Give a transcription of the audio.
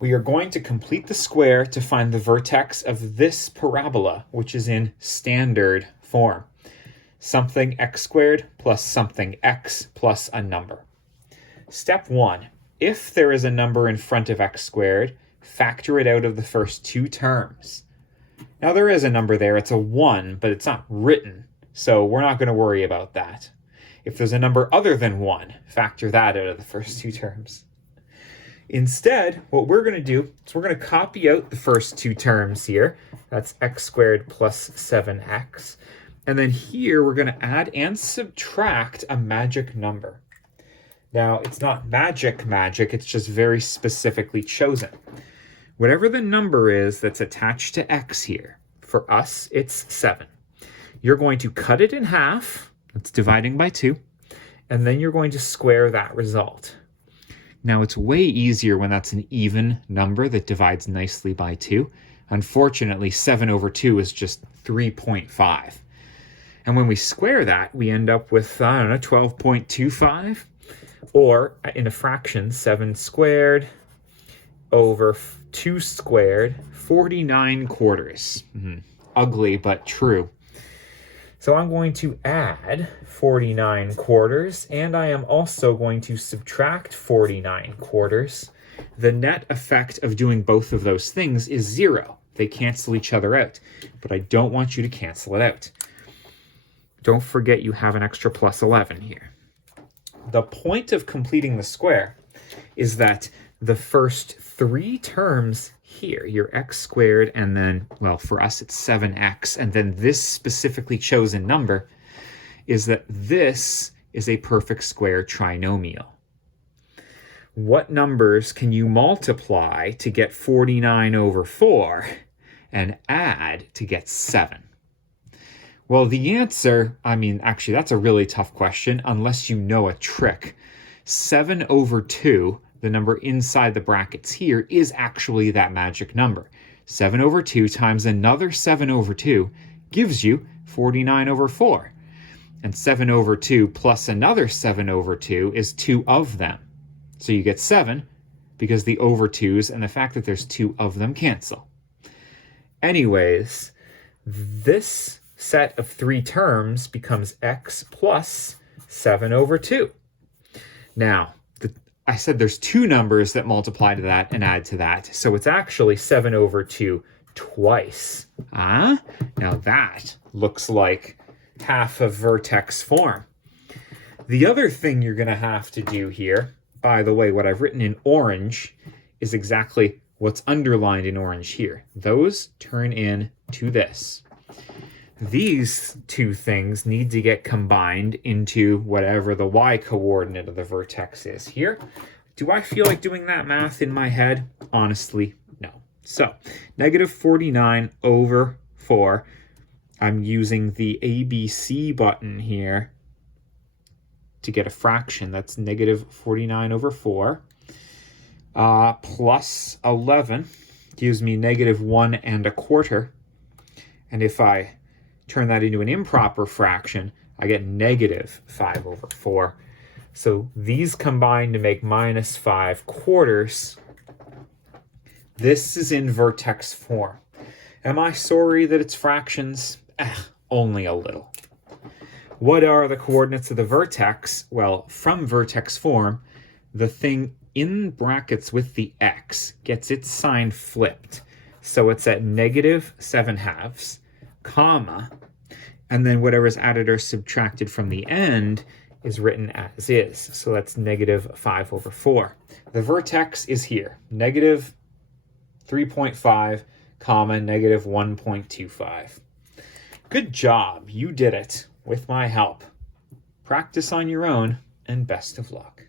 we are going to complete the square to find the vertex of this parabola, which is in standard form. Something x squared plus something x plus a number. Step 1. If there is a number in front of x squared, factor it out of the first two terms. Now there is a number there, it's a 1, but it's not written, so we're not going to worry about that. If there's a number other than 1, factor that out of the first two terms. Instead, what we're going to do is we're going to copy out the first two terms here. That's x squared plus 7x. And then here we're going to add and subtract a magic number. Now, it's not magic, it's just very specifically chosen. Whatever the number is that's attached to x here, for us, it's 7. You're going to cut it in half, that's dividing by 2, and then you're going to square that result. Now, it's way easier when that's an even number that divides nicely by 2. Unfortunately, 7 over 2 is just 3.5. And when we square that, we end up with, 12.25. Or, in a fraction, 7 squared over 2 squared, 49 quarters. Ugly, but true. So I'm going to add 49 quarters, and I am also going to subtract 49 quarters. The net effect of doing both of those things is 0. They cancel each other out, but I don't want you to cancel it out. Don't forget you have an extra plus 11 here. The point of completing the square is that the first three terms here, your x squared, and then, well, for us it's 7x, and then this specifically chosen number, is that this is a perfect square trinomial. What numbers can you multiply to get 49 over 4 and add to get 7? Well, the answer, actually, that's a really tough question unless you know a trick. 7 over 2, the number inside the brackets here, is actually that magic number. 7 over 2 times another 7 over 2 gives you 49 over 4. And 7 over 2 plus another 7 over 2 is 2 of them. So you get 7 because the over 2's and the fact that there's 2 of them cancel. Anyways, this set of 3 terms becomes x plus 7 over 2. Now, I said there's 2 numbers that multiply to that and add to that, so it's actually 7 over 2 twice. Now that looks like half of vertex form. The other thing you're going to have to do here, by the way, what I've written in orange is exactly what's underlined in orange here. Those turn into this. These two things need to get combined into whatever the y-coordinate of the vertex is here. Do I feel like doing that math in my head? Honestly, no. So, negative 49 over 4. I'm using the ABC button here to get a fraction. That's negative 49 over 4. Plus 11 gives me negative 1 1/4. And if I turn that into an improper fraction, I get negative 5 over 4. So these combine to make minus 5/4. This is in vertex form. Am I sorry that it's fractions? Only a little. What are the coordinates of the vertex? Well, from vertex form, the thing in brackets with the x gets its sign flipped. So it's at negative 7/2, comma, and then whatever is added or subtracted from the end is written as is. So that's negative 5 over 4. The vertex is here, negative 3.5, comma, negative 1.25. Good job. You did it with my help. Practice on your own, and best of luck.